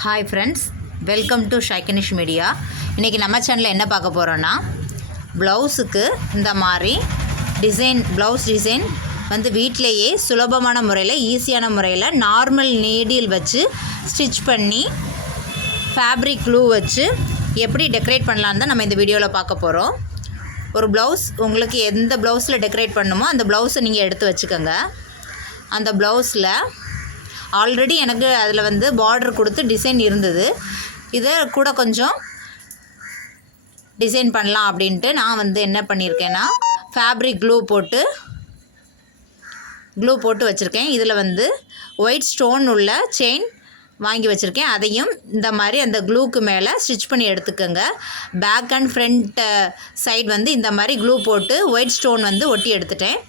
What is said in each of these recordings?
Hi friends, welcome to Shaikanish media. இன்றைக்கி நம்ம சேனலில் என்ன பார்க்க போகிறோன்னா, ப்ளவுஸுக்கு இந்த மாதிரி ப்ளவுஸ் டிசைன் வந்து வீட்டிலையே சுலபமான முறையில், ஈஸியான முறையில் நார்மல் நீடில் வச்சு ஸ்டிச் பண்ணி ஃபேப்ரிக் க்ளூ வச்சு எப்படி டெக்கரேட் பண்ணலான்னு தான் நம்ம இந்த வீடியோவில் பார்க்க போகிறோம். ஒரு ப்ளவுஸ் உங்களுக்கு எந்த ப்ளவுஸில் டெக்கரேட் பண்ணணுமோ அந்த ப்ளவுஸை நீங்கள் எடுத்து வச்சுக்கோங்க. அந்த ப்ளவுஸில் ஆல்ரெடி எனக்கு அதில் வந்து பார்டர் கொடுத்து டிசைன் இருந்தது. இதை கூட கொஞ்சம் டிசைன் பண்ணலாம் அப்படின்ட்டு நான் வந்து என்ன பண்ணியிருக்கேன்னா, ஃபேப்ரிக் க்ளூ போட்டு வச்சுருக்கேன். இதில் வந்து ஒயிட் ஸ்டோன் உள்ள செயின் வாங்கி வச்சுருக்கேன். அதையும் இந்த மாதிரி அந்த க்ளூக்கு மேலே ஸ்டிச் பண்ணி எடுத்துக்கோங்க. பேக் அண்ட் ஃப்ரண்ட் சைடு வந்து இந்த மாதிரி க்ளூ போட்டு ஒயிட் ஸ்டோன் வந்து ஒட்டி எடுத்துட்டேன்.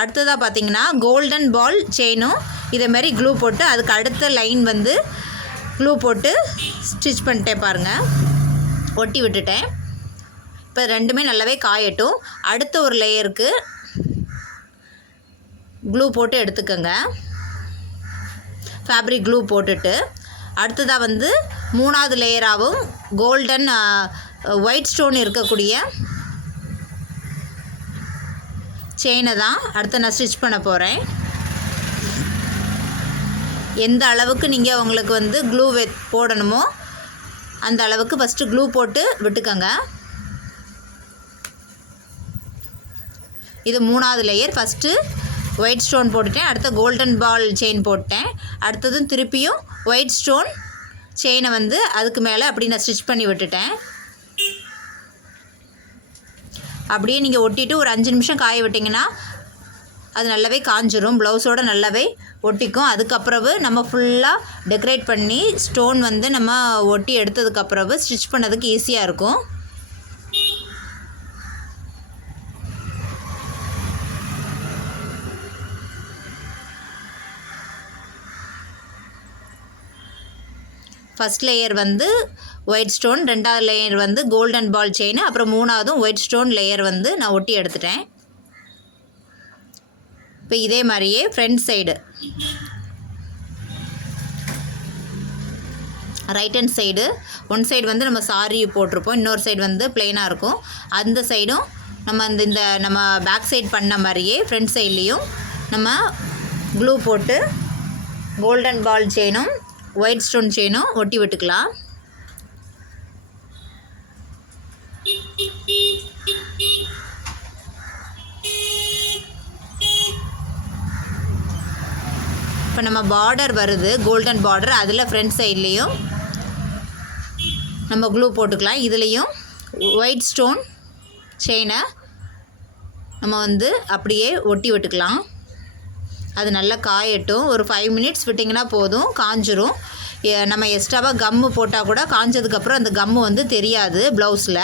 அடுத்ததாக பார்த்திங்கன்னா, கோல்டன் பால் செயினும் இதேமாரி க்ளூ போட்டு அதுக்கு அடுத்த லைன் வந்து க்ளூ போட்டு ஸ்டிச் பண்ணிட்டேன் பாருங்கள், ஒட்டி விட்டுட்டேன். இப்போ ரெண்டுமே நல்லாவே காயட்டும். அடுத்த ஒரு லேயருக்கு க்ளூ போட்டு எடுத்துக்கோங்க. ஃபேப்ரிக் க்ளூ போட்டுட்டு அடுத்ததாக வந்து மூணாவது லேயராகவும் கோல்டன் ஒயிட் ஸ்டோன் இருக்கக்கூடிய செயினை தான் அடுத்து நான் ஸ்டிச் பண்ண போகிறேன். எந்த அளவுக்கு நீங்கள் உங்களுக்கு வந்து க்ளூ போடணுமோ அந்த அளவுக்கு ஃபஸ்ட்டு க்ளூ போட்டு விட்டுக்கோங்க. இது மூணாவது லேயர். ஃபஸ்ட்டு ஒயிட் ஸ்டோன் போட்டுட்டேன், அடுத்த கோல்டன் பால் செயின் போட்டேன், அடுத்ததும் திருப்பியும் ஒயிட் ஸ்டோன் செயினை வந்து அதுக்கு மேலே அப்படி நான் ஸ்டிச் பண்ணி விட்டுட்டேன். அப்படியே நீங்கள் ஒட்டிட்டு ஒரு 5 நிமிஷம் காய விட்டிங்கன்னா அது நல்லாவே காஞ்சிரும், ப்ளவுஸோடு நல்லாவே ஒட்டிக்கும். அதுக்கப்புறவு நம்ம ஃபுல்லாக டெக்கரேட் பண்ணி ஸ்டோன் வந்து நம்ம ஒட்டி எடுத்ததுக்கப்புறவு ஸ்டிச் பண்ணதுக்கு ஈஸியாக இருக்கும். ஃபஸ்ட் லேயர் வந்து ஒயிட் ஸ்டோன், ரெண்டாவது லேயர் வந்து கோல்டன் பால் செயின், அப்புறம் மூணாவதும் ஒயிட் ஸ்டோன் லேயர் வந்து நான் ஒட்டி எடுத்துட்டேன். இப்போ இதே மாதிரியே front side right hand side one side வந்து நம்ம சாரி போட்டிருப்போம், இன்னொரு சைடு வந்து பிளெயினாக இருக்கும். அந்த சைடும் நம்ம இந்த நம்ம பேக் சைடு பண்ண மாதிரியே ஃப்ரண்ட் சைட்லேயும் நம்ம க்ளூ போட்டு கோல்டன் பால் செயினும் ஒயிட் ஸ்டோன் செயினும் ஒட்டி விட்டுக்கலாம். இப்போ நம்ம பார்டர் வருது, கோல்டன் பார்டர், அதில் ஃப்ரண்ட் சைட்லேயும் நம்ம க்ளூ போட்டுக்கலாம். இதுலேயும் ஒயிட் ஸ்டோன் செயினை நம்ம வந்து அப்படியே ஒட்டி விட்டுக்கலாம். அது நல்லா காயட்டும். ஒரு 5 மினிட்ஸ் விட்டிங்கன்னா போதும், காஞ்சிரும். நம்ம எக்ஸ்ட்ராவாக கம்மு போட்டால் கூட காஞ்சதுக்கப்புறம் அந்த கம்மு வந்து தெரியாது ப்ளவுஸில்.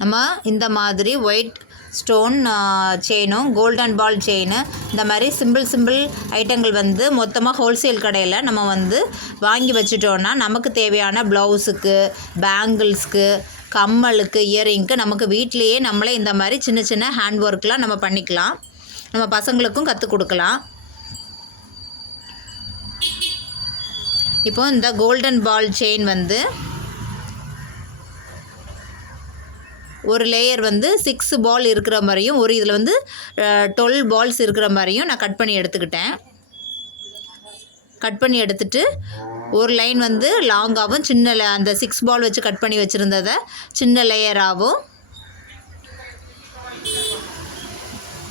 நம்ம இந்த மாதிரி ஒயிட் ஸ்டோன் செயினும் கோல்டன் பால் செயின் இந்த மாதிரி சிம்பிள் ஐட்டங்கள் வந்து மொத்தமாக ஹோல்சேல் கடையில் நம்ம வந்து வாங்கி வச்சுட்டோன்னா நமக்கு தேவையான ப்ளவுஸுக்கு, பேங்கிள்ஸ்க்கு, கம்மலுக்கு, இயரிங்க்கு நமக்கு வீட்டிலையே நம்மளே இந்த மாதிரி சின்ன ஹேண்ட் ஒர்க்லாம் நம்ம பண்ணிக்கலாம். நம்ம பசங்களுக்கும் கற்றுக் கொடுக்கலாம். இப்போ இந்த கோல்டன் பால் செயின் வந்து ஒரு லேயர் வந்து 6 பால் இருக்கிற மாதிரியும், ஒரு இதில் வந்து 12 பால்ஸ் இருக்கிற மாதிரியும் நான் கட் பண்ணி எடுத்துக்கிட்டேன். கட் பண்ணி எடுத்துட்டு ஒரு லைன் வந்து லாங்காகவும் அந்த 6 பால் வச்சு கட் பண்ணி வச்சுருந்ததை சின்ன லேயராகவும்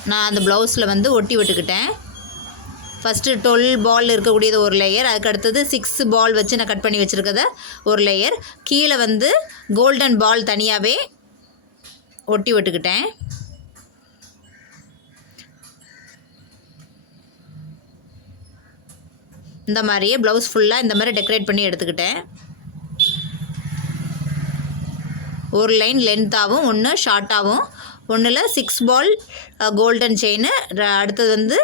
நான் அந்த ப்ளவுஸில் வந்து ஒட்டி விட்டுக்கிட்டேன். ஃபஸ்ட்டு 12 பால் இருக்கக்கூடியது ஒரு லேயர், அதுக்கு அடுத்தது 6 பால் வச்சு நான் கட் பண்ணி வச்சுருக்கத ஒரு லேயர், கீழே வந்து கோல்டன் பால் தனியாகவே ஒட்டி விட்டுக்கிட்டேன். இந்த மாதிரியே ப்ளவுஸ் ஃபுல்லாக இந்த மாதிரி டெக்கரேட் பண்ணி எடுத்துக்கிட்டேன். ஒரு லைன் லென்த்தாகவும் ஒன்று ஷார்ட்டாகவும், ஒன்றில் 6 பால் கோல்டன் செயின், அடுத்தது வந்து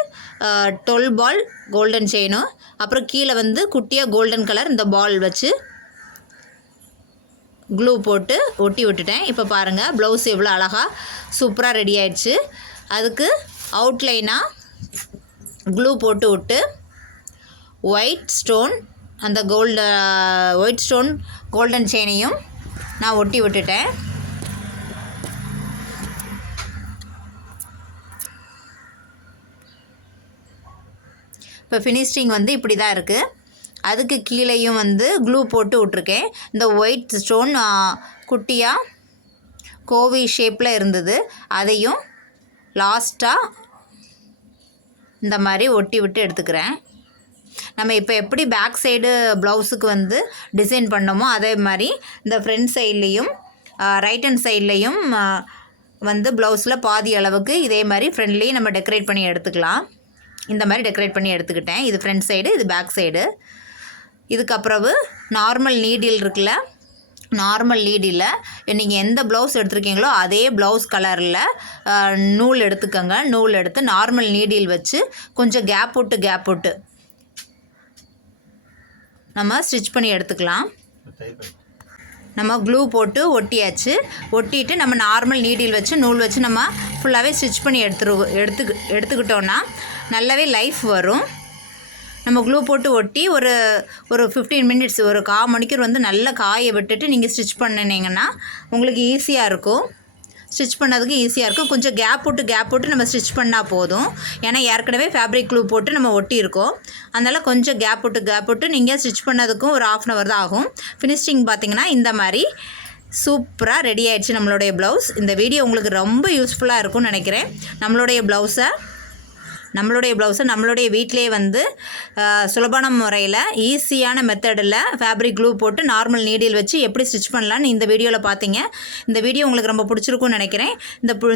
12 பால் கோல்டன் செயினும், அப்புறம் கீழே வந்து குட்டியாக கோல்டன் கலர் இந்த பால் வச்சு க்ளூ போட்டு ஒட்டி விட்டுட்டேன். இப்போ பாருங்கள் ப்ளவுஸ் எவ்வளோ அழகாக சூப்பராக ரெடி ஆயிடுச்சு. அதுக்கு அவுட்லைனாக க்ளூ போட்டு விட்டு ஒயிட் ஸ்டோன் கோல்டன் செயினையும் நான் ஒட்டி விட்டுட்டேன். இப்போ ஃபினிஷிங் வந்து இப்படி தான் இருக்குது. அதுக்கு கீழேயும் வந்து க்ளூ போட்டு விட்ருக்கேன். இந்த ஒயிட் ஸ்டோன் குட்டியாக கோவி ஷேப்பில் இருந்தது, அதையும் லாஸ்ட்டாக இந்த மாதிரி ஒட்டி விட்டு எடுத்துக்கிறேன். நம்ம இப்போ எப்படி பேக் சைடு ப்ளவுஸுக்கு வந்து டிசைன் பண்ணோமோ அதே மாதிரி இந்த ஃப்ரண்ட் சைட்லேயும் ரைட் ஹேண்ட் சைட்லேயும் வந்து ப்ளவுஸில் பாதி அளவுக்கு இதே மாதிரி ஃப்ரண்ட்லேயும் நம்ம டெக்கரேட் பண்ணி எடுத்துக்கலாம். இந்த மாதிரி டெக்கரேட் பண்ணி எடுத்துக்கிட்டேன். இது ஃப்ரண்ட் சைடு, இது பேக் சைடு. இதுக்கப்புறம் நார்மல் நீடில் இருக்குல்ல, நார்மல் நீடில் நீங்கள் எந்த ப்ளவுஸ் எடுத்துருக்கீங்களோ அதே ப்ளவுஸ் கலரில் நூல் எடுத்துக்கோங்க. நூல் எடுத்து நார்மல் நீடில் வச்சு கொஞ்சம் கேப் விட்டு நம்ம ஸ்டிச் பண்ணி எடுத்துக்கலாம். நம்ம க்ளூ போட்டு ஒட்டியாச்சு. ஒட்டிட்டு நம்ம நார்மல் நீடில் வச்சு நூல் வச்சு நம்ம ஃபுல்லாகவே ஸ்டிச் பண்ணி எடுத்துக்கிட்டோன்னா நல்லாவே லைஃப் வரும். நம்ம க்ளூ போட்டு ஒட்டி ஒரு 15 மினிட்ஸ், ஒரு 1/4 மணிக்கூர் வந்து நல்லா காய விட்டுட்டு நீங்கள் ஸ்டிச் பண்ணினீங்கன்னா உங்களுக்கு ஈஸியாக இருக்கும். ஸ்டிச் பண்ணதுக்கு ஈஸியாக இருக்கும். கொஞ்சம் கேப் விட்டு நம்ம ஸ்டிச் பண்ணால் போதும். ஏன்னா ஏற்கனவே ஃபேப்ரிக் க்ளூ போட்டு நம்ம ஒட்டியிருக்கோம். அதனால் கொஞ்சம் கேப் விட்டு நீங்கள் ஸ்டிச் பண்ணதுக்கும் ஒரு 1/2 hour தான் ஆகும். ஃபினிஷிங் பார்த்திங்கன்னா இந்த மாதிரி சூப்பராக ரெடி ஆகிடுச்சு நம்மளுடைய ப்ளவுஸ். இந்த வீடியோ உங்களுக்கு ரொம்ப யூஸ்ஃபுல்லாக இருக்கும்னு நினைக்கிறேன். நம்மளுடைய ப்ளவுஸை நம்மளுடைய வீட்டிலேயே வந்து சுலபமான முறையில் ஈஸியான மெத்தடில் ஃபேப்ரிக் க்ளூ போட்டு நார்மல் நீடில் வச்சு எப்படி ஸ்டிச் பண்ணலான்னு இந்த வீடியோவில் பார்த்தீங்க. இந்த வீடியோ உங்களுக்கு ரொம்ப பிடிச்சிருக்கும்னு நினைக்கிறேன்.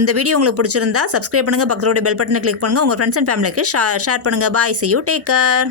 இந்த வீடியோ உங்களுக்கு பிடிச்சிருந்தா சப்ஸ்கிரைப் பண்ணுங்கள், பக்கத்தோட பெல் பட்டனை கிளிக் பண்ணுங்கள், உங்கள் ஃப்ரெண்ட்ஸ் அண்ட் ஃபேமிலிக்கு ஷேர் பண்ணுங்கள். பாய், see you, take care.